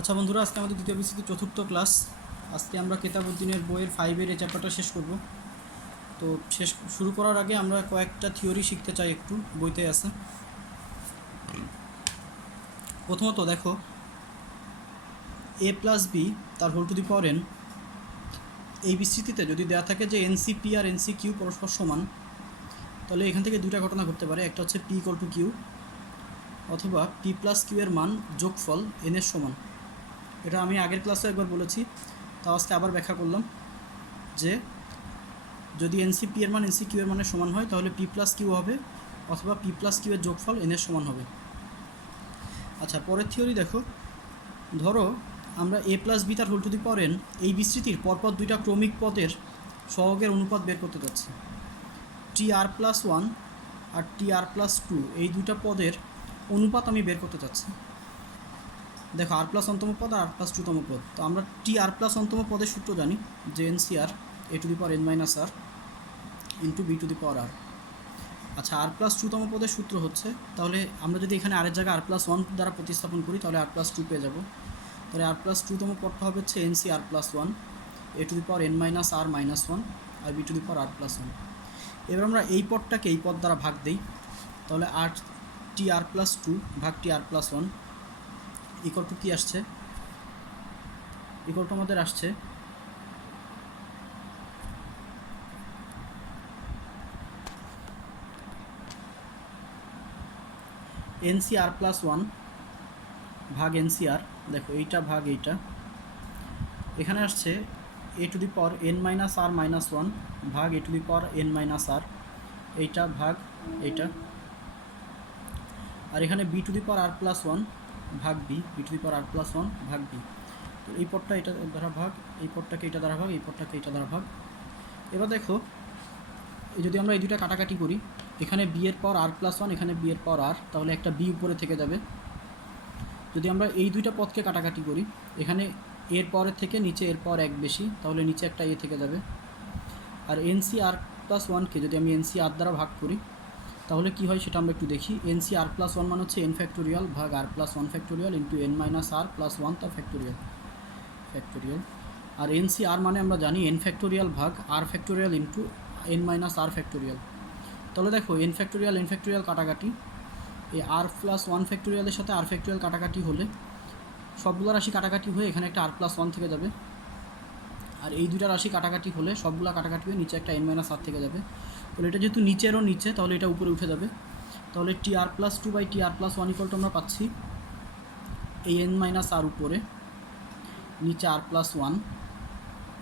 আচ্ছা বন্ধুরা, আজকে আমাদের দ্বিতীয় বিসিতে চতুর্থ ক্লাস। আজকে আমরা কেতাবউদ্দিনের বইয়ের 5-এর এই চ্যাপ্টারটা শেষ করব। তো শুরু করার আগে আমরা কয়েকটা থিওরি শিখতে চাই, একটু বইতে আছে। প্রথমত দেখো, a+b তার whole to the power n, এই বিস্তৃতিতে যদি দেওয়া থাকে যে এনসিপি আর এনসিকিউ পরস্পর সমান, তাহলে এখান থেকে দুটা ঘটনা ঘটতে পারে। একটা হচ্ছে p = q, অথবা p+q এর মান যোগফল n এর সমান। এটা আমি আগের ক্লাসে একবার বলেছি, তাও আজকে আবার ব্যাখ্যা করলাম যে যদি এনসিপি এর মান এনসিকিউ এর মানের সমান হয় তাহলে p+q হবে, অথবা p+q এর যোগফল n এর সমান হবে। আচ্ছা, পরের থিওরি দেখো, ধরো আমরা a+b তার whole to the power n এই বিস্তৃতির পরপর দুইটা ক্রমিক পদের সহগের অনুপাত বের করতে যাচ্ছি। tr+1 আর tr+2 এই দুইটা পদের অনুপাত আমি বের করতে চাচ্ছি। দেখো, r+ অন্তম পদ আর r+ 2তম পদ। তো আমরা tr+ অন্তম পদের সূত্র জানি যে NCR a⁻n - r into b⁻r। আচ্ছা, r+ 2তম পদের সূত্র হচ্ছে, তাহলে আমরা যদি এখানে r এর জায়গায় r+1 দ্বারা প্রতিস্থাপন করি তাহলে r+2 পেয়ে যাব। তাহলে r+ 2তম পদটা হবে হচ্ছে NCr+1 a⁻n - r - 1 আর b⁻r+1। এবার আমরা এই পদটাকে এই পদ দ্বারা ভাগ দিই, তাহলে tr+2 ভাগ tr+1 ইকুয়াল টু কী আসছে? ইকুয়াল টু আমাদের আসছে NCr+1 ভাগ NCR। দেখো, এইটা ভাগ এইটা, এখানে আসছে a⁻n - r - 1 ভাগ a⁻n - r, এইটা ভাগ এইটা, আর এখানে b⁻r+1 ভাগ b⁻r+1 ভাগ b। তো এই পদটা এটা দ্বারা ভাগ, এই পদটাকে এটা দ্বারা ভাগ, এই পদটাকে এটা দ্বারা ভাগ। এবার দেখো, যদি আমরা এই দুটা কাটাকাটি করি, এখানে b এর পাওয়ার r+1, এখানে b এর পাওয়ার r, তাহলে একটা b উপরে থেকে যাবে। যদি আমরা এই দুইটা পদকে কাটাকাটি করি, এখানে এর পাওয়ারের থেকে নিচে এর পাওয়ার 1 বেশি, তাহলে নিচে একটা a থেকে যাবে। আর NCr+1কে যদি আমি NCr দ্বারা ভাগ করি তাহলে কি হয় সেটা আমরা একটু দেখি। NCr+1 মানে হচ্ছে n ফ্যাক্টোরিয়াল ভাগ r+1 factorial into n - r+1 তার ফ্যাক্টোরিয়াল। আর NCr মানে আমরা জানি n ফ্যাক্টোরিয়াল ভাগ r factorial into n - r factorial. তাহলে দেখো, n ফ্যাক্টোরিয়াল কাটাকাটি, এই r+1 ফ্যাক্টোরিয়ালের সাথে r ফ্যাক্টোরিয়াল কাটাকাটি হলে সবগুলো রাশি কাটাকাটি হয়ে এখানে একটা r+1 থেকে যাবে। আর এই দুইটা রাশি কাটাকাটি হলে সবগুলো কাটাকাটি হয়ে নিচে একটা n - r থেকে যাবে। তাহলে এটা যেহেতু নিচেরও নিচে, তাহলে এটা উপরে উঠে যাবে। তাহলে tr+2 by tr+1 equal to আমরা পাচ্ছি এই n - r উপরে নিচে r+1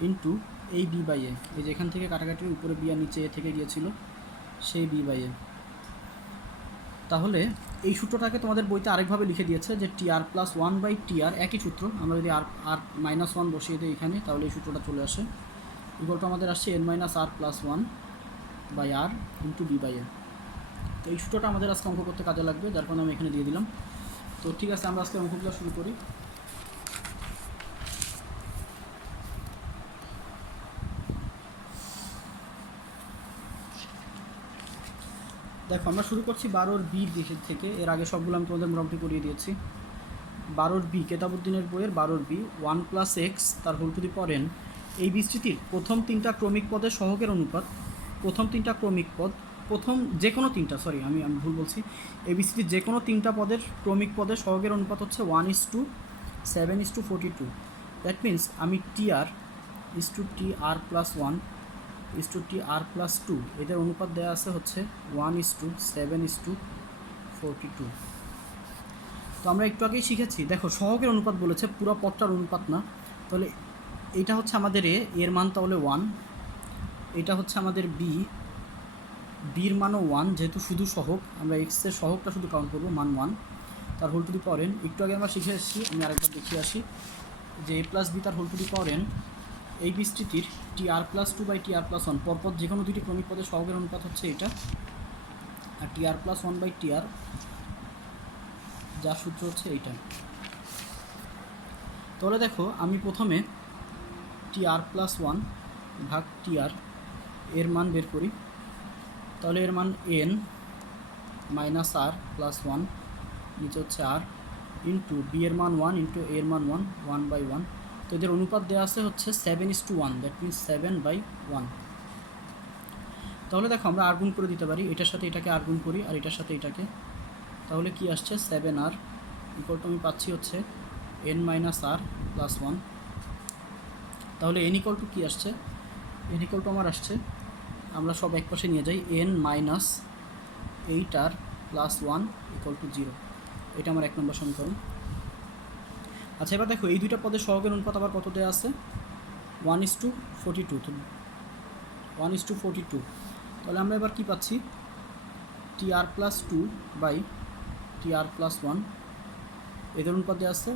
ইন্টু এই b/a, এই যে এখান থেকে কাটাকাটির উপরে b আর নিচে a থেকে গিয়েছিল সেই b/a। তাহলে এই সূত্রটাকে তোমাদের বইতে আরেকভাবে লিখে দিয়েছে যে tr+1 বাই tr, একই সূত্র। আমরা যদি r-1 বসিয়ে দিই এখানে, তাহলে এই সূত্রটা চলে আসে। ইকুয়াল টু আমাদের আসছে n - r+1 by r into b/a। তো এই সূত্রটা আমাদের আজকে অঙ্ক করতে কাজে লাগবে, যার কারণে আমি এখানে দিয়ে দিলাম। তো ঠিক আছে, আমরা আজকে অঙ্কগুলো শুরু করি। দেখো, আমরা শুরু করছি 12-র বি দিকের থেকে। এর আগে সবগুলো আমি তোমাদের মোটামুটি করিয়ে দিয়েছি। 12-র বি, কেতাবউদ্দিনের বইয়ের 12-র বি, 1 + x তার whole to the power n এই বিস্তৃতির প্রথম তিনটা ক্রমিক পদের সহগের অনুপাত। প্রথম তিনটা ক্রমিক পদ, যে কোনো তিনটা, আমি ভুল বলছি, এই বিস্তৃতির যে কোনো তিনটা পদের ক্রমিক পদের সহগের অনুপাত হচ্ছে 1:7:42। দ্যাট মিন্স আমি tr+1 tr+2 এদের অনুপাত দেওয়া আছে হচ্ছে 1:7:42। তো আমরা একটু আগেই শিখেছি, দেখো সহগের অনুপাত বলেছে, পুরো পদটার অনুপাত না। তাহলে এইটা হচ্ছে আমাদের এর মান তাহলে 1, এটা হচ্ছে আমাদের বির মানও 1, যেহেতু শুধু সহগ, আমরা এক্সের সহগটা শুধু কাউন্ট করবো, মান 1 তার whole to the power n। একটু আগে আমরা শিখে এসেছি, আমি আরেকবার দেখিয়ে আসি যে a+b তার whole to the power n এই বিস্তৃতির tr+2 বাই tr+1 পরপর যে কোনো দুটি ক্রমিক পদের সহগের অনুপাত হচ্ছে এটা, আর tr+1 বাই tr যার সূত্র হচ্ছে এইটা। তাহলে দেখো, আমি প্রথমে tr+1 ভাগ tr এর মান বের করি। তাহলে এর মান n - r+1, নিচে হচ্ছে r ইন্টু বি এর মান 1 ইন্টু এর মান 1, 1/1। তো এদের অনুপাত দেওয়া আছে হচ্ছে 7:1, দ্যাট মিনস 7/1। তাহলে দেখো আমরা আর গুণ করে দিতে পারি, এটার সাথে এটাকে আর গুণ করি আর এটার সাথে এটাকে, তাহলে কি আসছে 7r ইকুয়াল টু আমি পাচ্ছি হচ্ছে n মাইনাস আর প্লাস 1। তাহলে n ইকুয়াল টু কী আসছে, n ইকুয়াল টু আমার আসছে, আমরা সব এক পাশে নিয়ে যাই, n minus 8r plus 1 equal to 0। এটা আমার 1 নম্বর সমীকরণ। আচ্ছা এবার দেখো এই দুইটা পদের সহগের অনুপাত আবার কত দেওয়া আছে, 1:42। তো 1:42, তাহলে আমরা এবার কী পাচ্ছি, tr plus 2 by tr plus 1, এদের অনুপাত দেওয়া আছে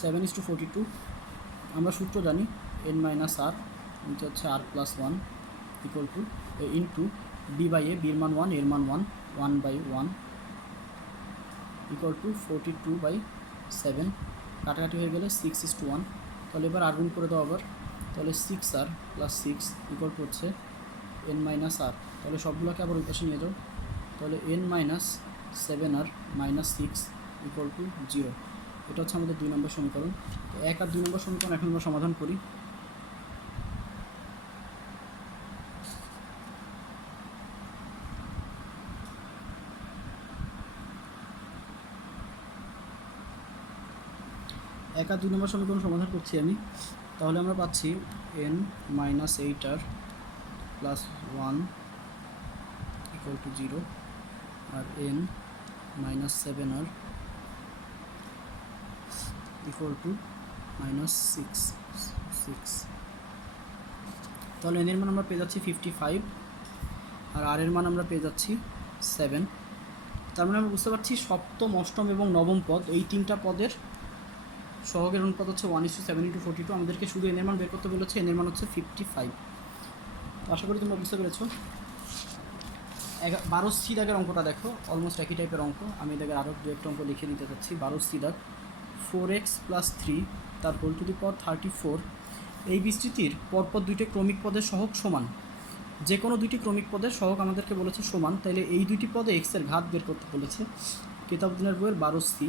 7:42। আমরা সূত্র জানি n মাইনাস আর এটা হচ্ছে r plus 1 equal to into b by a, বির মান 1 এর মান 1, 1/1 ইকুয়াল টু 42/7। কাটাকাটি হয়ে গেলে 6:1। তাহলে এবার আর গুণ করে দাও আবার, তাহলে 6r প্লাস 6 ইকুয়াল টু হচ্ছে n মাইনাস আর। তাহলে সবগুলোকে আবার ওই পাশে নিয়ে যাও, তাহলে n minus 7r minus 6 equal to 0। এটা হচ্ছে আমাদের 2 নম্বর সমীকরণ। তো 1 আর 2 নম্বর সমীকরণ এখন আমরা সমাধান করি। এক আর 2 নম্বর সমীকরণ সমাধান করছি আমি, তাহলে আমরা পাচ্ছি n minus 8r plus 1 equal to 0 আর n minus 7r equal to minus 6। তাহলে n এর মান আমরা পেয়ে যাচ্ছি 55 আর r এর মান আমরা পেয়ে যাচ্ছি 7। তার মানে আমরা বুঝতে পারছি সপ্তম, অষ্টম এবং নবম পদ, এই তিনটা পদের সহগের অনুপাত হচ্ছে 1:7:42। আমাদেরকে শুধু n এর মান বের করতে বলেছে, n এর মান হচ্ছে 55। তো আশা করি তোমরা বুঝতে পেরেছো। 12 সি দাগের অঙ্কটা দেখো, অলমোস্ট একই টাইপের অঙ্ক। আমি এদের আরও দু একটা অঙ্ক লিখে দিতে চাচ্ছি। 12 সি দাগ, 4x প্লাস 3 তার হোল টু দি পাওয়ার 34। এই বিস্তৃতির পরপর দুইটি ক্রমিক পদের সহগ সমান, যে কোনো দুইটি ক্রমিক পদের সহগ আমাদেরকে বলেছে সমান, তাইলে এই দুইটি পদে এক্সের ঘাত বের করতে বলেছে। কিতাবুদ্দিনের বইয়ের 12 সি।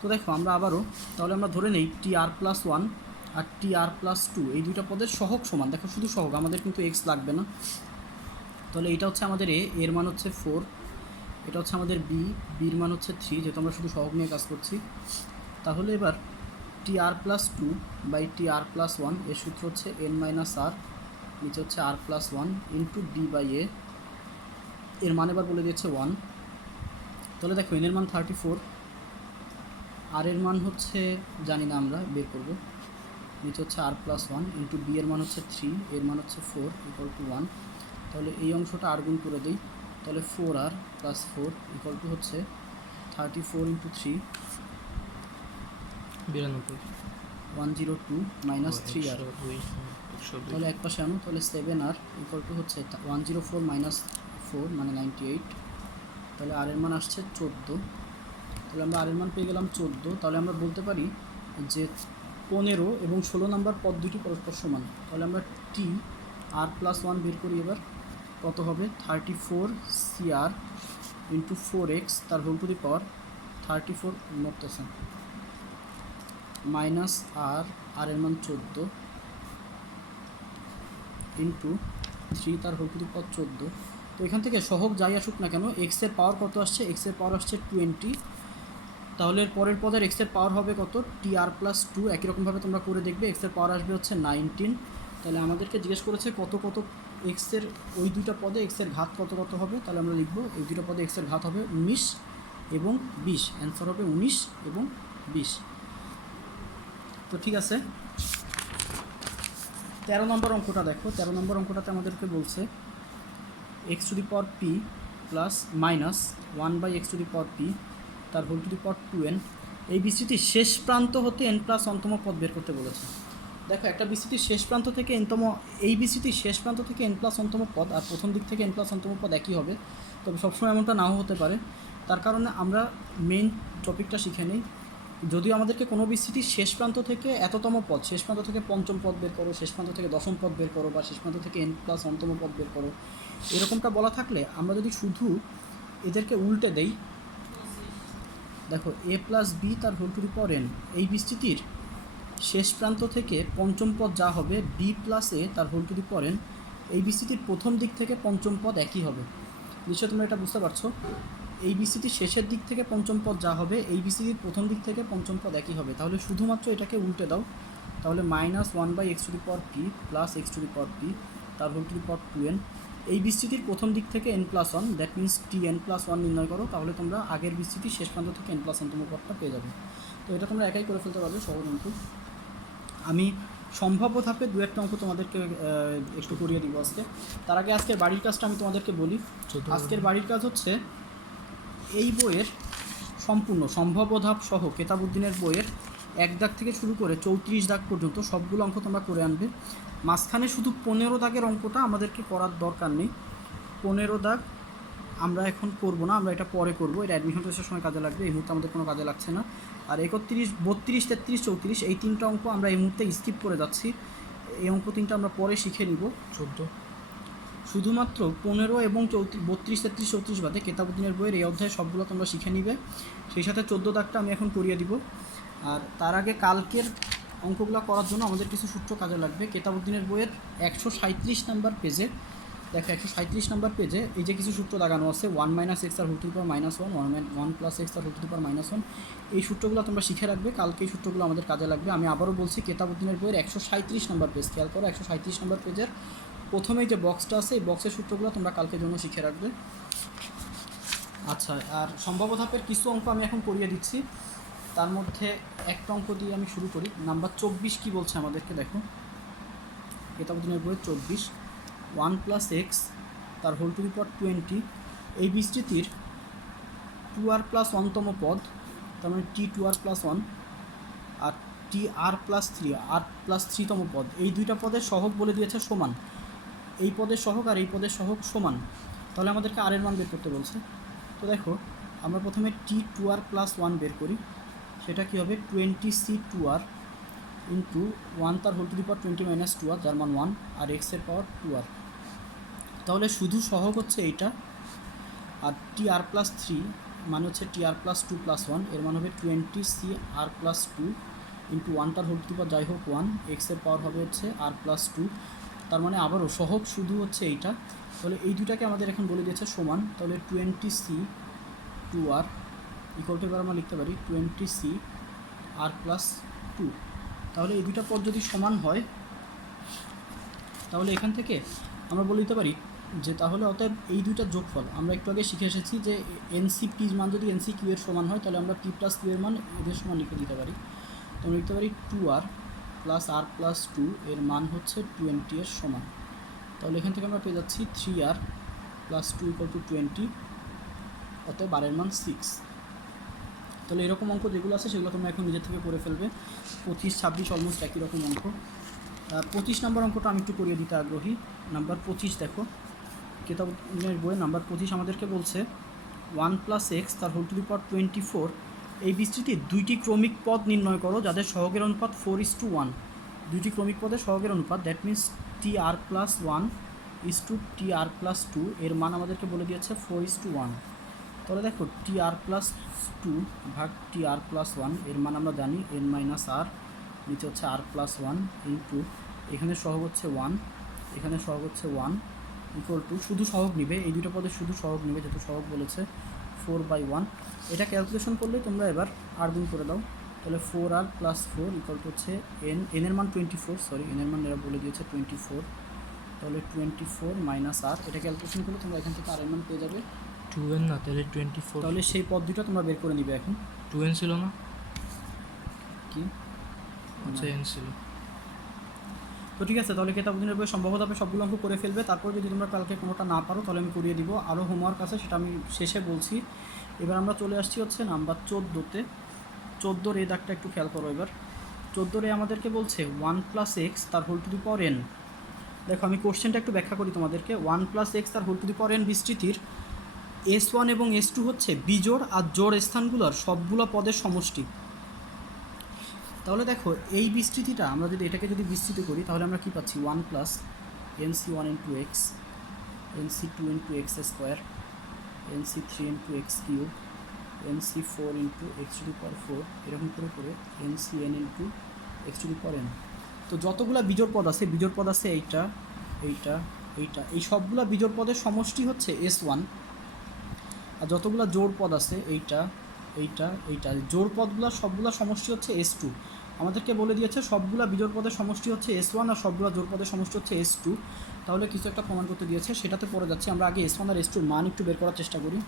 তো দেখো আমরা আবারও তাহলে আমরা ধরে নেই tr প্লাস 1 আর tr প্লাস 2 এই দুইটা পদের সহগ সমান। দেখো শুধু সহগ, আমাদের কিন্তু এক্স লাগবে না। তাহলে এটা হচ্ছে আমাদের এ, এর মান হচ্ছে 4, এটা হচ্ছে আমাদের বি, বির মান হচ্ছে 3, যেহেতু আমরা শুধু সহগ নিয়ে কাজ করছি। তাহলে এবার tr plus 2 by tr plus 1 এর সূত্র হচ্ছে n মাইনাস আর, নিচে হচ্ছে r plus 1 into d by a, এর মান এবার বলে দিয়েছে 1। তাহলে দেখো n এর মান 34, আর এর মান হচ্ছে জানি না, আমরা বের করব। নিচে হচ্ছে r প্লাস 1 ইন্টু বি এর মান হচ্ছে 3, এর মান হচ্ছে 4 ইকুয়াল টু 1। তাহলে এই অংশটা আর গুণ করে দিই, তাহলে 4r প্লাস 4 ইকুয়াল টু হচ্ছে 34 ইন্টু 3 102 মাইনাস 3r। তাহলে এক পাশে আনো, তাহলে 7r ইকুয়াল টু হচ্ছে 104 মাইনাস 4 মানে 98। তাহলে আর এর মান আসছে 14। তাহলে আমরা আর এর মান পেয়ে গেলাম 14। তাহলে আমরা বলতে পারি যে 15 এবং 16 নম্বর পদ দুটি পরস্পর সমান। তাহলে আমরা টি আর প্লাস 1 বের করি। এবার কত হবে, 34 CR ইন্টু 4x তার হোল টু দি পাওয়ার 34 মরতেছে মাইনাস আর এর মান 14 ইন্টু 3 তার হোল টু দি পাওয়ার 14। তো এখান থেকে সহগ যাই আসুক না কেন, এক্সের পাওয়ার কত আসছে, এক্সের পাওয়ার আসছে 20। তাহলে পরের পদের এক্সের পাওয়ার হবে কত, tr প্লাস 2। একই রকমভাবে তোমরা করে দেখবে, এক্সের পাওয়ার আসবে হচ্ছে 19। তাহলে আমাদেরকে জিজ্ঞেস করেছে কত কত এক্সের, ওই দুইটা পদে এক্সের ঘাত কত কত হবে। তাহলে আমরা লিখবো এই দুটো পদে এক্সের ঘাত হবে 19 এবং 20। অ্যান্সার হবে 19 এবং 20। তো ঠিক আছে, 13 নম্বর অঙ্কটা দেখো। 13 নম্বর অঙ্কটাতে আমাদেরকে বলছে x to the power p plus minus 1/x to the power p তার whole to the power 2n। এই বিস্তৃতির শেষ প্রান্ত হতে n প্লাস অন্তম পদ বের করতে বলেছে। দেখো একটা বিস্তৃতির শেষ প্রান্ত থেকে এনতম, এই বিস্তৃতির শেষ প্রান্ত থেকে n প্লাস অন্তম পদ আর প্রথম দিক থেকে n প্লাস অন্তম পদ একই হবে, তবে সবসময় এমনটা নাও হতে পারে। তার কারণে আমরা মেইন টপিকটা শিখে নিই। যদিও আমাদেরকে কোনো বিস্তৃতির শেষ প্রান্ত থেকে এততম পদ, শেষ প্রান্ত থেকে পঞ্চম পদ বের করো, শেষ প্রান্ত থেকে দশম পদ বের করো, বা শেষ প্রান্ত থেকে n প্লাস অন্তম পদ বের করো, এরকমটা বলা থাকলে আমরা যদি শুধু এদেরকে উল্টে দেই, দেখো এ প্লাস বি তার whole to the power N, এই বিস্তৃতির শেষ প্রান্ত থেকে পঞ্চম পদ যা হবে বি প্লাস এ তার whole to the power N, এই বিস্তৃতির প্রথম দিক থেকে পঞ্চম পদ একই হবে। নিশ্চয়ই তোমরা এটা বুঝতে পারছো। এই বিস্তৃতির শেষের দিক থেকে পঞ্চম পদ যা হবে এই বিস্তৃতির প্রথম দিক থেকে পঞ্চম পদ একই হবে। তাহলে শুধুমাত্র এটাকে উল্টে দাও, তাহলে -1/x to the power p plus x to the power p তার whole to the power 2n। এই বিস্তৃতির প্রথম দিক থেকে n+1, দ্যাট মিনস tn+1 নির্ণয় করো, তাহলে তোমরা আগের বিস্তৃতির শেষ প্রান্ত থেকে n+1তম পদটা পেয়ে যাবে। তো এটা তোমরা একাই করে ফেলতে পারবে সহজ অঙ্ক। আমি সম্ভাব্য ধাপে দু একটা অঙ্ক তোমাদেরকে একটু করিয়ে দিব আজকে। তার আগে আজকের বাড়ির কাজটা আমি তোমাদেরকে বলি। আজকের বাড়ির কাজ হচ্ছে এই বইয়ের সম্পূর্ণ সম্ভাব্য ধাপ সহ কেতাবউদ্দিনের বইয়ের 1 দাগ থেকে শুরু করে 34 দাগ পর্যন্ত সবগুলো অঙ্ক তোমরা করে আনবে। মাঝখানে শুধু 15 দাগের অঙ্কটা আমাদেরকে করার দরকার নেই। 15 দাগ আমরা এখন করব না, আমরা এটা পরে করব, এটা অ্যাডমিশন টেস্টের সময় কাজে লাগবে, এই মুহূর্তে আমাদের কোনো কাজে লাগছে না। আর 31, 32, 33, 34 এই তিনটা অঙ্ক আমরা এই মুহূর্তে স্কিপ করে যাচ্ছি। এই অঙ্ক তিনটা আমরা পরে শিখে নিব। 14 শুধুমাত্র 15 এবং 32, 33, 34 বাদে কেতাবউদ্দিনের বইয়ের এই অধ্যায় সবগুলো তোমরা শিখে নিবে। সেই সাথে 14 দাগটা আমি এখন করিয়ে দিব। আর তার আগে কালকের অঙ্কগুলো করার জন্য আমাদের কিছু সূত্র কাজে লাগবে। কেতাবউদ্দিনের বইয়ের 137 নাম্বার পেজে দেখো, 137 নাম্বার পেজে এই যে কিছু সূত্র দাগানো আছে, 1 - x তার whole to the power -1, 1 + x তার হোল টু দি পাওয়ার -1, এই সূত্রগুলো তোমরা শিখে রাখবে। কালকে এই সূত্রগুলো আমাদের কাজে লাগবে। আমি আবারও বলছি, কেতাবউদ্দিনের বইয়ের 137 নাম্বার পেজ, খেয়াল করো 137 নাম্বার পেজের প্রথমেই যে বক্সটা আছে এই বক্সের সূত্রগুলো তোমরা কালকের জন্য শিখে রাখবে। আচ্ছা, আর সম্ভাব্য ধাপের কিছু অঙ্ক আমি এখন করিয়ে দিচ্ছি। তার মধ্যে একটা অঙ্ক দিয়ে আমি শুরু করি। নাম্বার 24 কী বলছে আমাদেরকে দেখো, কেতাবউদ্দিনের বইয়ের 24, 1 + x তার হোল টু দি পাওয়ার 20, এই বিস্তৃতির 2r+1তম পদ, তার মানে t2r+1 আর tr+3 r+3তম পদ, এই দুইটা পদের সহগ বলে দিয়েছে সমান। এই পদের সহগ আর এই পদের সহগ সমান, তাহলে আমাদেরকে আর এর মান বের করতে বলছে। তো দেখো, আমরা প্রথমে t2r+1 বের করি। সেটা কী হবে, 20c2r ইন্টু 1 তার whole to the power 20 - 2r যার মান 1, আর x এর পাওয়ার 2r। তাহলে শুধু সহগ হচ্ছে এইটা, আর tr+3 মানে হচ্ছে tr+2+1 এর মান হবে 20cr+2 ইন্টু 1 তার হোল টু দি পাওয়ার যাই হোক 1, x এর পাওয়ার হবে হচ্ছে r+2। তার মানে আবারও সহগ শুধু হচ্ছে এইটা। তাহলে এই দুটাকে আমাদের এখন বলে দিয়েছে সমান। তাহলে 20c2r ইকুয়াল টু, এবার আমরা লিখতে পারি 20cr+2। তাহলে এই দুটা পদ যদি সমান হয়, তাহলে এখান থেকে আমরা বলে দিতে পারি যে তাহলে অতএব এই দুইটার যোগফল, আমরা একটু আগে শিখে এসেছি যে এনসিপির মান যদি এনসিকিউ এর সমান হয় তাহলে আমরা p+q এর মান এদের সমান লিখে দিতে পারি। তো আমরা লিখতে পারি 2r + r+2 এর মান হচ্ছে 20 এর সমান। তাহলে এখান থেকে আমরা পেয়ে যাচ্ছি 3r+2 = 20, অতএব r এর মান 6। তাহলে এরকম অঙ্ক যেগুলো আছে সেগুলো তোমরা এখন নিজের থেকে করে ফেলবে। 25, 26 অলমোস্ট একই রকম অঙ্ক। 25 নম্বর অঙ্কটা আমি একটু করিয়ে দিতে আগ্রহী। নাম্বার 25 দেখো, কেতাবের বইয়ে নাম্বার 25 আমাদেরকে বলছে 1 + x তার হোল টু দি পাওয়ার 24, এই বিস্তৃতির দুইটি ক্রমিক পদ নির্ণয় করো যাদের সহগের অনুপাত 4:1। দুইটি ক্রমিক পদের সহগের অনুপাত, দ্যাট মিনস tr+1 = tr+2, এর মান আমাদেরকে বলে দিয়েছে 4:1। তাহলে দেখো tr+2 ভাগ tr+1 এর মান আমরা জানি n - r, নিচে হচ্ছে r+1 ইন্টু এখানে সহগ হচ্ছে 1, এখানে সহগ হচ্ছে 1 ইকুয়াল টু, শুধু সহগ নিবে, এই দুটো পদে শুধু সহগ নিবে যেহেতু সহগ বলেছে 4/1। এটা ক্যালকুলেশন করলে তোমরা এবার আর গুণ করে দাও। তাহলে 4r + 4 ইকুয়াল টু হচ্ছে n এর মান 24, সরি n এর মান এরা বলে দিয়েছে 24। তাহলে 24 - r, এটা ক্যালকুলেশন করলে তোমরা এখান থেকে আর এর মান পেয়ে যাবে 2n না, তাহলে 24। তাহলে সেই পদ দুটো তোমরা বের করে নিবে এখন। 2n ছিল না কি, আচ্ছা n ছিল। তো ঠিক আছে, তাহলে কেতাবউদ্দিনের বই সম্ভবত আপনি সবগুলো অঙ্ক করে ফেলবে। তারপর যদি তোমরা কালকে কোনোটা না পারো তাহলে আমি করিয়ে দিব। আরও হোমওয়ার্ক আছে, সেটা আমি শেষে বলছি। এবার আমরা চলে আসছি হচ্ছে নাম্বার 14-তে। 14-র এই দাগটা একটু খেয়াল করো। এবার 14-র আমাদেরকে বলছে 1 + x তার whole to the power n। দেখো, আমি কোশ্চেনটা একটু ব্যাখ্যা করি তোমাদেরকে। 1 + x তার whole to the power n বিস্তৃতির s1 এবং s2 হচ্ছে বিজোড় আর জোড় স্থানগুলোর সবগুলো পদের সমষ্টি। তাহলে দেখো, এই বিস্তৃতিটা আমরা যদি এটাকে যদি বিস্তৃত করি তাহলে আমরা কি পাচ্ছি, 1 + nc1 × x, nc2 × x² nc3 × x³ NC4 into x to the power 4 এরকম করে করে NCN into x to the power n। তো যতগুলা বিজোড় পদ আছে এইটা এইটা এইটা, এই সবগুলা বিজোড় পদের সমষ্টি হচ্ছে S1। আর যতগুলা জোড় পদ আছে এইটা এইটা এইটা, জোড় পদগুলা সবগুলা সমষ্টি হচ্ছে S2। আমাদেরকে বলে দিয়েছে সবগুলা বিজোড় পদের সমষ্টি হচ্ছে S1 আর সবগুলা জোড় পদের সমষ্টি হচ্ছে S2। তাহলে কিছু একটা প্রমাণ করতে দিয়েছে, সেটাতে পড়ে যাচ্ছি। আমরা আগে S1 আর S2 এর মান একটু বের করার চেষ্টা করি।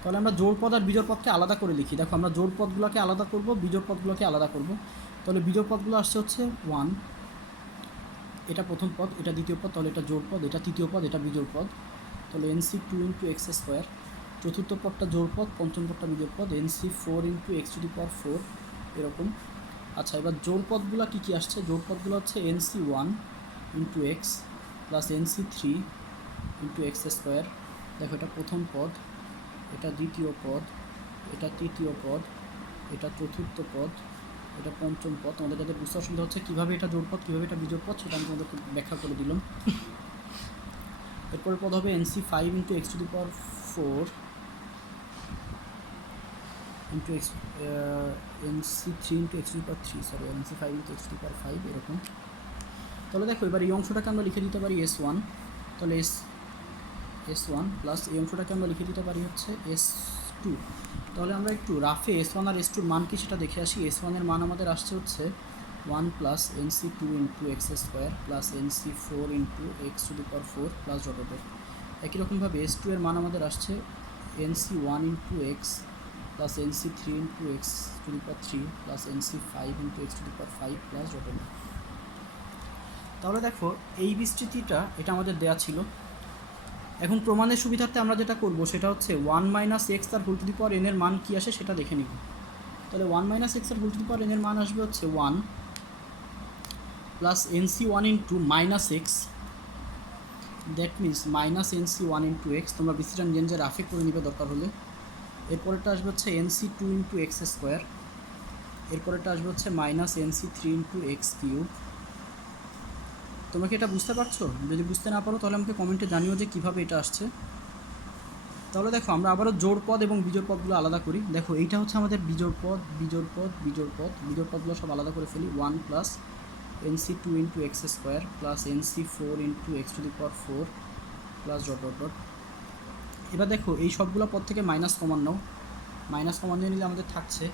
তাহলে আমরা জোড় পদ আর বিজোড় পদকে আলাদা করে লিখি। দেখো আমরা জোড় পদগুলোকে আলাদা করব, বিজোড় পদগুলোকে আলাদা করব। তাহলে বিজোড় পদগুলো আসছে হচ্ছে 1, এটা প্রথম পদ, এটা দ্বিতীয় পদ, তাহলে এটা জোড় পদ, এটা তৃতীয় পদ, এটা বিজোড় পদ। তাহলে NC2 ইন্টু এক্স স্কোয়ার, চতুর্থ পদটা জোড় পদ, পঞ্চম পদটা বিজোড় পদ, NC4 into x to the power 4 এরকম। আচ্ছা, এবার জোড় পদগুলো কী কী আসছে? জোড় পদগুলো হচ্ছে NC1 into x plus NC3 into x square. দেখো এটা প্রথম পদ, এটা দ্বিতীয় পদ, এটা তৃতীয় পদ, এটা চতুর্থ পদ, এটা পঞ্চম পদ। তোমাদের যাদের বুঝতে অসুবিধা হচ্ছে কীভাবে এটা জোড় পদ কীভাবে এটা বিজোড় পদ, সেটা আমি তোমাদেরকে ব্যাখ্যা করে দিলাম। এরপরে পদ হবে NC5 into x to the power 4 into x, NC3 into x to the power 3, sorry NC5 into x to the power 5 এরকম। তাহলে দেখো এবার এই অংশটাকে আমরা লিখে দিতে পারি S1। তাহলে S1 প্লাস এই অংশটাকে আমরা লিখে দিতে পারি হচ্ছে S2। তাহলে আমরা একটু রাফে S1 আর S2 এর মান কি সেটা দেখে আসি। S1 এর মান আমাদের আসছে হচ্ছে 1 plus NC2 into x square plus NC4 into x to the power 4 plus dot dot. একই রকমভাবে S2 এর মান আমাদের আসছে NC1 into x plus NC3 into x to the power 3 plus NC5 into x to the power 5 plus dot dot. তাহলে দেখো এই বিস্তৃতিটা এটা আমাদের দেয়া ছিল। এখন প্রমাণের সুবিধার্থে আমরা যেটা করব সেটা হচ্ছে 1 মাইনাস এক্স তার whole to the power n এর মান কী আসে সেটা দেখে নিব। তাহলে 1 মাইনাস এক্স তার whole to the power n এর মান আসবে হচ্ছে 1 plus NC1 into minus X, that means minus NC1 into X. তোমরা বিস্তৃতি নিজে নিজে রাফে করে নিবে দরকার হলে। এরপরেরটা আসবে হচ্ছে NC2 ইন্টু এক্স স্কোয়ার, এরপরেরটা আসবে হচ্ছে minus NC3 into x cube. তোমরা কি এটা বুঝতে পারছো? যদি বুঝতে না পারো তাহলে আমাকে কমেন্টে জানিও যে কীভাবে এটা আসছে। তাহলে দেখো আমরা আবারও জোড় পদ এবং বিজোড় পদগুলো আলাদা করি। দেখো এইটা হচ্ছে আমাদের বিজোড় পদ, বিজোড় পদ, বিজোড় পদ। বিজোড় পদগুলো সব আলাদা করে ফেলি। 1 plus NC2 into x square plus NC4 into x to the power 4 plus dot dot dot. এবার দেখো এই সবগুলো পদ থেকে মাইনাস কমান নাও। মাইনাস কমান নিয়ে নিলে আমাদের থাকছে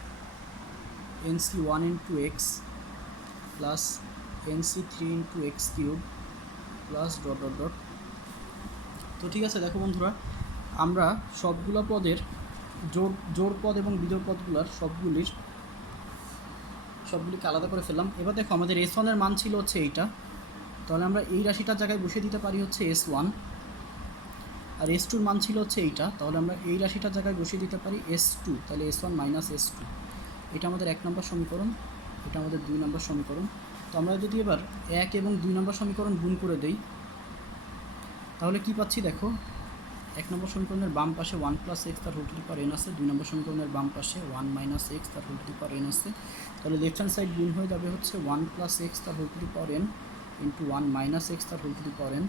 NC1 into x plus NC3 into x cube plus dot dot dot. তো ঠিক আছে, দেখো বন্ধুরা আমরা সবগুলো পদের জোড় পদ এবং বিজোড় পদগুলোর সবগুলিকে আলাদা করে ফেললাম। এবার দেখো আমাদের S1 এর মান ছিল হচ্ছে এইটা, তাহলে আমরা এই রাশিটার জায়গায় বসিয়ে দিতে পারি হচ্ছে S1। আর S2 এর মান ছিল হচ্ছে এইটা, তাহলে আমরা এই রাশিটার জায়গায় বসিয়ে দিতে পারি S2। তাহলে S1 মাইনাস S2, এটা আমাদের 1 নম্বর সমীকরণ, এটা আমাদের 2 নম্বর সমীকরণ। তো আমরা যদি এবার 1 এবং 2 নম্বর সমীকরণ গুণ করে দেই তাহলে কি পাচ্ছি দেখো। 1 নম্বর সমীকরণের বাম পাশে 1 প্লাস এক্স তার whole to the power n আছে, 2 নম্বর সমীকরণের বাম পাশে 1 মাইনাস এক্স তার whole to the power n আছে। তাহলে লেফট হ্যান্ড সাইড গুণ হয়ে যাবে হচ্ছে 1 প্লাস এক্স তার whole to the power n into 1 minus x তার whole to the power n।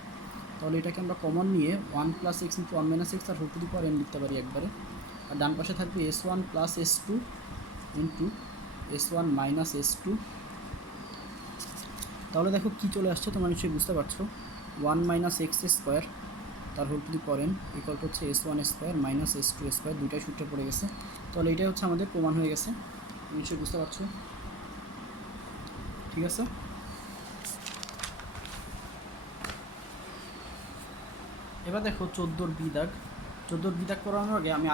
তাহলে এটাকে আমরা কমন নিয়ে 1 plus x into 1 minus x তার whole to the power n লিখতে পারি একবারে। আর ডান পাশে থাকবে S1 plus S2 into S1 minus S2। তাহলে দেখো কী চলে আসছে, তোমরা নিশ্চয়ই বুঝতে পারছো। 1 minus X square whole whole to the power n equal to হচ্ছে S1 square minus S2 square, দুইটাই সূত্রে পড়ে গেছে। তাহলে এটাই হচ্ছে আমাদের প্রমাণ হয়ে গেছে, নিশ্চয়ই বুঝতে পারছো। ঠিক আছে, এবার দেখো 14 বি দাগ। 14 বি দাগ করানোর আগে আমি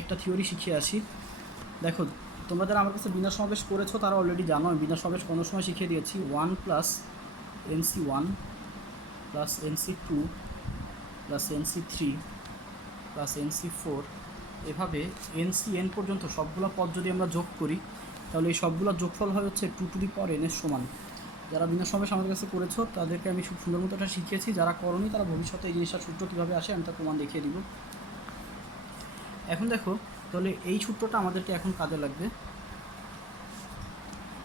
একটা থিওরি শিখিয়ে আসি। দেখো তোমরা যারা আমার কাছে বিন্যাস সমাবেশ করেছো তারা অলরেডি জানো আমি বিন্যাস সমাবেশ কোনো সময় শিখিয়ে দিয়েছি। 1 plus NC1 plus NC2 plus NC3 plus NC4, এভাবে NCN পর্যন্ত সবগুলো পদ যদি আমরা যোগ করি তাহলে এই সবগুলো যোগফল হয় হচ্ছে 2 টু দি পাওয়ার n এর সমান। যারা বিন্যাস সমাবেশ আমাদের কাছে করেছো তাদেরকে আমি খুব সুন্দর মতো এটা শিখিয়েছি, যারা করনি তারা ভবিষ্যতে এই জিনিসটার সূত্র কীভাবে আসে আমি তার প্রমাণ দেখিয়ে দিব। এখন দেখো তাহলে এই সূত্রটা আমাদেরকে এখন কাজে লাগবে।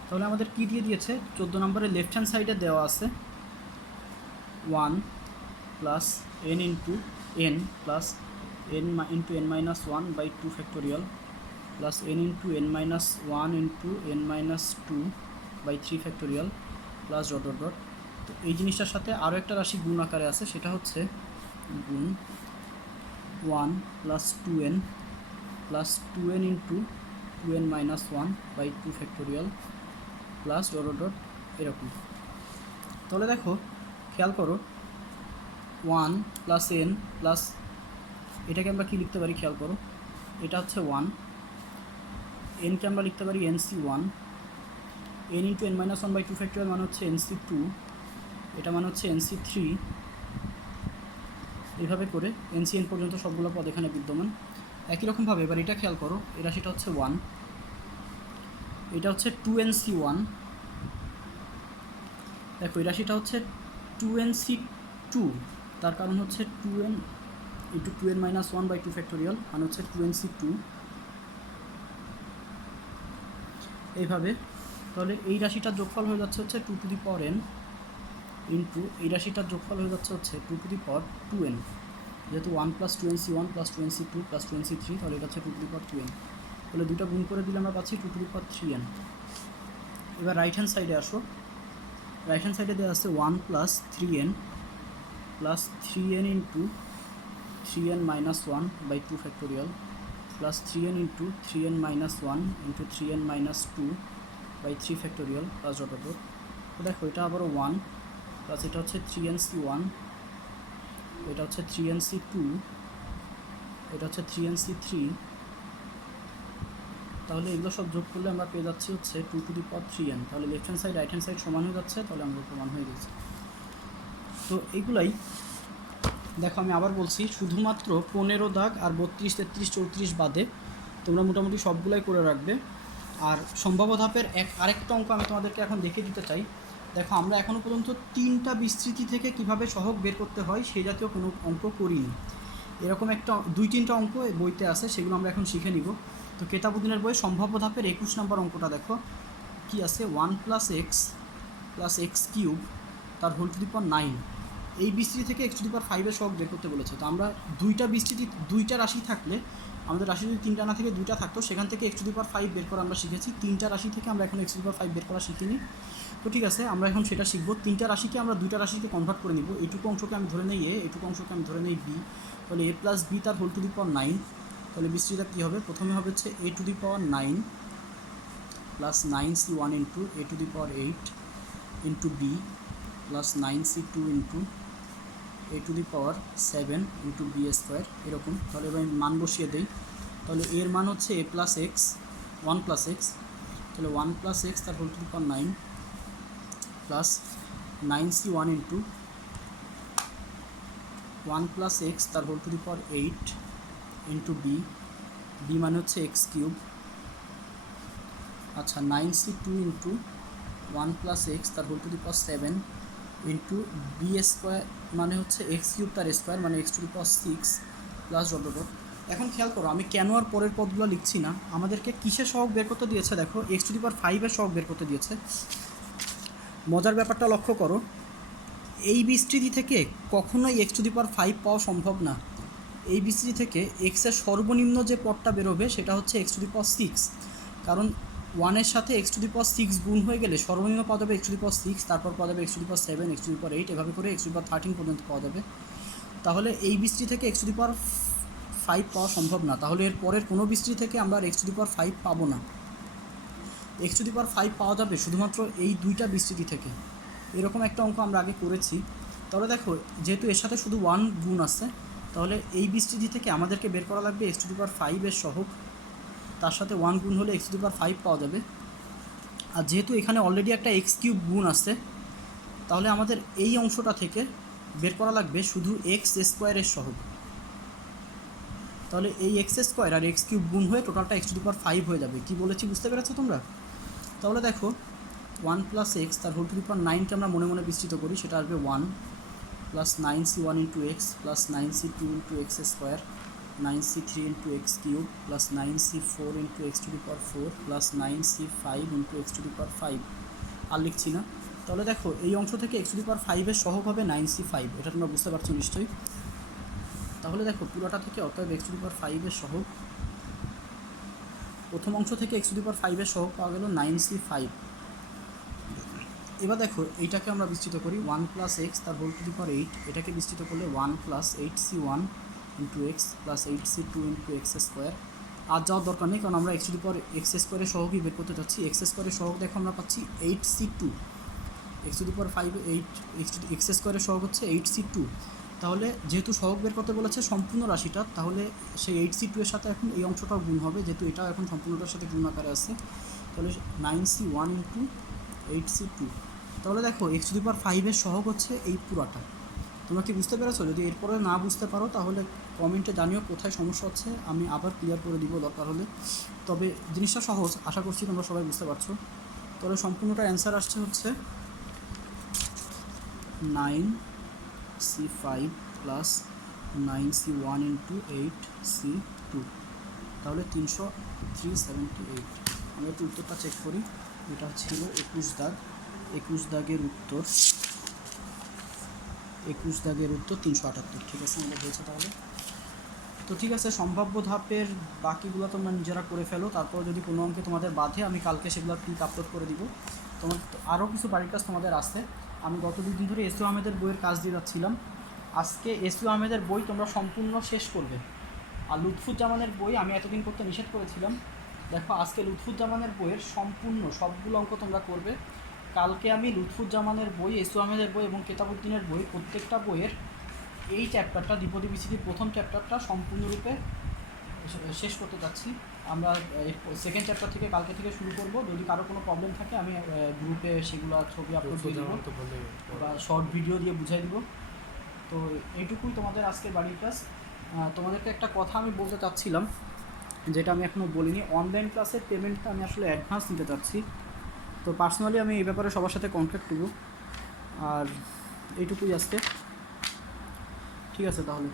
তাহলে আমাদের কী দিয়ে দিয়েছে, 14 নম্বরের লেফট হ্যান্ড সাইডে দেওয়া আছে 1 plus n into n plus n into n minus 1 by 2 factorial plus N into N minus one into N minus two by three factorial plus dot dot dot. তো এই জিনিসটার সাথে আরও একটা রাশি গুণ আকারে আছে, সেটা হচ্ছে গুণ one plus two N plus two N into two N minus one by two factorial plus dot dot dot এরকম। তাহলে দেখো খেয়াল করো, ওয়ান প্লাস এন প্লাস এটাকে আমরা কী লিখতে পারি খেয়াল করো, এটা হচ্ছে ওয়ান, এনকে আমরা লিখতে পারি NC one, N into N minus one by two factorial মানে হচ্ছে এনসি টু, এটা মানে হচ্ছে এনসি থ্রি। এইভাবে করে এনসি এন পর্যন্ত সবগুলো পদ এখানে বিদ্যমান। একই রকমভাবে এবার এটা খেয়াল করো, এটা সেটা হচ্ছে ওয়ান, এটা হচ্ছে টু এনসি ওয়ান, দেখো এটা সেটা হচ্ছে টু এনসি টু, তার কারণ হচ্ছে two N into two N minus one by two factorial মানে হচ্ছে টু এনসি টু। এইভাবে তাহলে এই রাশিটার যোগফল হয়ে যাচ্ছে হচ্ছে two to the power n into এই রাশিটার যোগফল হয়ে যাচ্ছে হচ্ছে two to the power two n, যেহেতু one plus two n c one plus two n c two plus two n c three, তাহলে এটা হচ্ছে two to the power two n. তাহলে দুটো গুণ করে দিলে আমরা পাচ্ছি two to the power three n. এবার রাইট হ্যান্ড সাইডে আসো, রাইট হ্যান্ড সাইডে দেওয়া আছে one plus three N plus three N into three N minus one by two factorial plus three N into three N minus one into three N minus two by three factorial plus dot dot. তো দেখো এটা আবারও one plus এটা হচ্ছে three N c one, এটা হচ্ছে three N c two, এটা হচ্ছে থ্রি এন সি থ্রি। তাহলে এগুলো সব যোগ করলে আমরা পেয়ে যাচ্ছি হচ্ছে two to the power three n. তাহলে left hand side right hand side সমান হয়ে যাচ্ছে, তাহলে আমরা প্রমাণ হয়ে গেছে। তো এইগুলাই দেখো আমি আবার বলছি, শুধুমাত্র 15 দাগ আর 32, 33, 34 বাদে তোমরা মোটামুটি সবগুলাই করে রাখবে। আর সম্ভাব্য ধাপের আরেকটা অঙ্ক আমি তোমাদেরকে এখন দেখিয়ে দিতে চাই। দেখো আমরা এখনও পর্যন্ত 3টা বিস্তৃতি থেকে কিভাবে সহগ বের করতে হয় সেই জাতীয় কোনো অঙ্ক করিনি। এরকম একটা 2-3টা অঙ্ক বইতে আছে, সেগুলো আমরা এখন শিখে নিব। তো কেতাবুদ্দিনের বই সম্ভাব্য ধাপের 21 নম্বর অঙ্কটা দেখো কি আছে, ওয়ান প্লাস এক্স কিউব তার হোল টু দি পাওয়ার 9, এই বিস্তৃতি থেকে এক্স টু দি পাওয়ার 5-এর সহগ বের করতে বলেছে। তো আমরা দুইটা রাশি থাকলে, আমাদের রাশি যদি 3টা না থেকে 2টা থাকতো, সেখান থেকে এক্স টু দি পাওয়ার 5 বের করা আমরা শিখেছি। 3টা রাশি থেকে আমরা এখন এক্স টু দি পাওয়ার 5 বের করা শিখিনি। তো ঠিক আছে, আমরা এখন সেটা শিখবো। 3টা রাশিকে আমরা 2টা রাশিতে কনভার্ট করে নিব। এইটুকু অংশকে আমি ধরে নেই এ, এইটুকু অংশকে আমি ধরে নেই বি। তাহলে এ প্লাস বি তার হোল টু দি পাওয়ার 9। তাহলে বিস্তৃতিটা কী হবে, প্রথমে হবে হচ্ছে a to the power 9 plus 9c1 into a to the power 8 into b plus 9c2 into a to the power 7 into b square, এরকম। তাহলে এবার আমি মান বসিয়ে দিই। তাহলে এর মান হচ্ছে a plus x, 1 plus x, তাহলে 1 প্লাস এক্স তার whole to the power 9 plus 9c1 into 1 plus x তার whole to the power 8 into b মানে হচ্ছে এক্স কিউব। আচ্ছা 9c2 ইন্টু 1 প্লাস এক্স তার whole to the power 7 into b square মানে হচ্ছে x cube তার square মানে x to the power 6 plus dot dot. এখন খেয়াল করো, আমি কেন আর পরের পদগুলো লিখছি না, আমাদেরকে কিসের সহগ বের করতে দিয়েছে, দেখো এক্স টু দি পাওয়ার 5-এর সহগ বের করতে দিয়েছে। মজার ব্যাপারটা লক্ষ্য করো, এই বিস্তৃতি থেকে কখনোই এক্স টু দি পাওয়ার 5 পাওয়া সম্ভব না। এই বিস্তৃতি থেকে এক্সের সর্বনিম্ন যে পদটা বেরোবে সেটা হচ্ছে এক্স টু দি পাওয়ার 6, কারণ 1-এর সাথে এক্স টু দি পাওয়ার 6 গুণ হয়ে গেলে সর্বনিম্ন পাওয়া যাবে এক্স টু দি পাওয়ার 6, তারপর পাওয়া যাবে x to the power 7, x to the power 8, এভাবে করে এক্স টু দি পাওয়ার 13 পর্যন্ত পাওয়া যাবে। তাহলে এই বিস্তৃতি থেকে এক্স টু দি পাওয়ার 5 পাওয়া সম্ভব না। তাহলে এর পরের কোনো বিস্তৃতি থেকে আমরা এক্স টু দি পাওয়ার 5 পাবো না। এক্স টু দি পাওয়ার 5 পাওয়া যাবে শুধুমাত্র এই 2টা বিস্তৃতি থেকে। এরকম একটা অঙ্ক আমরা আগে করেছি। তাহলে দেখো যেহেতু এর সাথে শুধু 1 গুণ আছে, তাহলে এই বিস্তৃতি থেকে আমাদেরকে বের করা লাগবে এক্স টু দি পাওয়ার 5-এর সহগ, তার সাথে 1 গুণ হলে এক্স টু দি পাওয়ার 5 পাওয়া যাবে। আর যেহেতু এখানে অলরেডি একটা এক্স কিউব গুণ আছে, তাহলে আমাদের এই অংশটা থেকে বের করা লাগবে শুধু এক্স স্কোয়ারের সহগ। তাহলে এই এক্স স্কোয়ার আর এক্স কিউব গুণ হয়ে টোটালটা এক্স টু দি পাওয়ার 5 হয়ে যাবে। কী বলেছি বুঝতে পেরেছো তোমরা? তাহলে দেখো 1 প্লাস এক্স তার হোল টু দি পাওয়ার 9কে আমরা মনে মনে বিস্তৃত করি, সেটা আসবে 1 plus 9c1 into x plus 9c2 into x square 9c3 into x cube plus 9c4 into x to the power 4 plus 9c5 into x to the power 5। আর লিখছি না। তাহলে দেখো এই অংশ থেকে এক্স টু দি পাওয়ার 5-এর সহগ হবে 9c5, এটা তোমরা বুঝতে পারছো নিশ্চয়ই। তাহলে দেখো পুরোটা থেকে অতএব এক্স টু দি পাওয়ার 5-এর সহগ প্রথম অংশ থেকে এক্স টু দি পাওয়ার 5 এর সহগ পাওয়া গেল 9c5। এবার দেখো এইটাকে আমরা বিস্তৃত করি 1 প্লাস এক্স তার হোল টু দি পাওয়ার 8, এটাকে বিস্তৃত করলে 1 plus 8c1 into x plus 8c2 into x square. আর যাওয়ার দরকার নেই, কারণ আমরা x to the power x স্কোয়ারের সহগই বের করতে চাচ্ছি। এক্স স্কোয়ারের সহগ দেখো আমরা পাচ্ছি 8c2, x to the power 5 x স্কোয়ারের সহগ হচ্ছে 8c2। তাহলে যেহেতু সহগ বের করতে বলেছে সম্পূর্ণ রাশিটা, তাহলে সেই 8c2 এর সাথে এখন এই অংশটাও গুণ হবে, যেহেতু এটাও এখন সম্পূর্ণটার সাথে গুণ আকারে আছে। তাহলে 9c1 ইন্টু 8c2। তাহলে দেখো এক্স টু দি পাওয়ার 5 এর সহগ হচ্ছে এই পুরাটা। তোমরা কি বুঝতে পেরেছো? যদি এরপরে না বুঝতে পারো তাহলে কমেন্টে জানিও কোথায় সমস্যা হচ্ছে, আমি আবার ক্লিয়ার করে দিব দরকার হলে। তবে জিনিসটা সহজ, আশা করছি তোমরা সবাই বুঝতে পারছো। তাহলে সম্পূর্ণটার অ্যান্সার আসছে হচ্ছে 9c5 plus 9c1 into 8c2, তাহলে 378। আমরা একটু উত্তরটা চেক করি। এটা ছিল 21 দাগ, 21 দাগের উত্তর 378। ঠিক আছে, আমরা হয়েছে তাহলে। তো ঠিক আছে, সম্ভাব্য ধাপের বাকিগুলো তোমরা নিজেরা করে ফেলো। তারপর যদি কোনো অঙ্কে তোমাদের বাধে আমি কালকে সেগুলো পিক আপলোড করে দিব। তোমার আরও কিছু বাড়ির কাজ তোমাদের আসছে। আমি গত দুদিন ধরে এসইউ আহমেদের বইয়ের কাজ দিয়ে যাচ্ছিলাম। আজকে এসইউ আহমেদের বই তোমরা সম্পূর্ণ শেষ করবে। আর লুৎফুজ্জামানের বই আমি এতদিন করতে নিষেধ করেছিলাম। দেখো আজকে লুৎফুজ্জামানের বইয়ের সম্পূর্ণ সবগুলো অঙ্ক তোমরা করবে। কালকে আমি লুৎফুজ্জামানের বই, এসইউ আহমেদের বই এবং কেতাবউদ্দিনের বই প্রত্যেকটা বইয়ের এই চ্যাপ্টারটা দ্বিপদী বিস্তৃতির প্রথম চ্যাপ্টারটা সম্পূর্ণরূপে শেষ করতে যাচ্ছি। আমরা সেকেন্ড চ্যাপ্টার থেকে কালকে থেকে শুরু করব। যদি কারো কোনো প্রবলেম থাকে আমি গ্রুপে সেগুলো ছবি আপলোড দিয়ে দেবো বা শর্ট ভিডিও দিয়ে বুঝাই দিব। তো এইটুকুই তোমাদের আজকের বাড়ির কাজ। তোমাদেরকে একটা কথা আমি বলতে চাচ্ছিলাম, যেটা আমি এখনও বলিনি। অনলাইন ক্লাসের পেমেন্টটা আমি আসলে অ্যাডভান্স নিতে চাচ্ছি। তো পার্সোনালি আমি এই ব্যাপারে সবার সাথে কন্ট্যাক্ট করব। আর এইটুকুই আজকে। ঠিক আছে তাহলে।